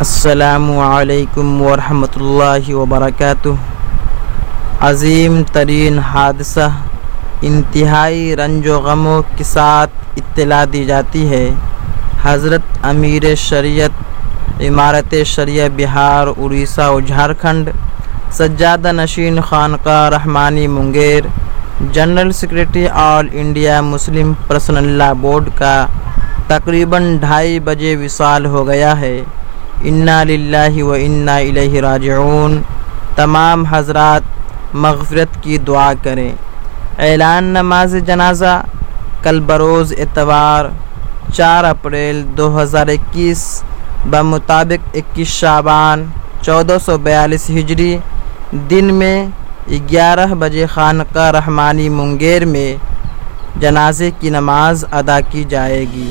السلام علیکم ورحمۃ اللہ وبرکاتہ۔ عظیم ترین حادثہ، انتہائی رنج و غموں کے ساتھ اطلاع دی جاتی ہے۔ حضرت امیر شریعت امارت شریعہ بہار، اڑیسہ و جھارکھنڈ، سجادہ نشین خانقاہ رحمانی منگیر، جنرل سیکرٹری آل انڈیا مسلم پرسنل لا بورڈ کا تقریباً 2:30 بجے وصال ہو گیا ہے۔ انا للہ و انا الیہ راجعون۔ تمام حضرات مغفرت کی دعا کریں۔ اعلان نماز جنازہ کل بروز اتوار 4 اپریل 2021 بمطابق 21 شعبان 1442 ہجری دن میں 11 بجے خانقاہ رحمانی منگیر میں جنازے کی نماز ادا کی جائے گی۔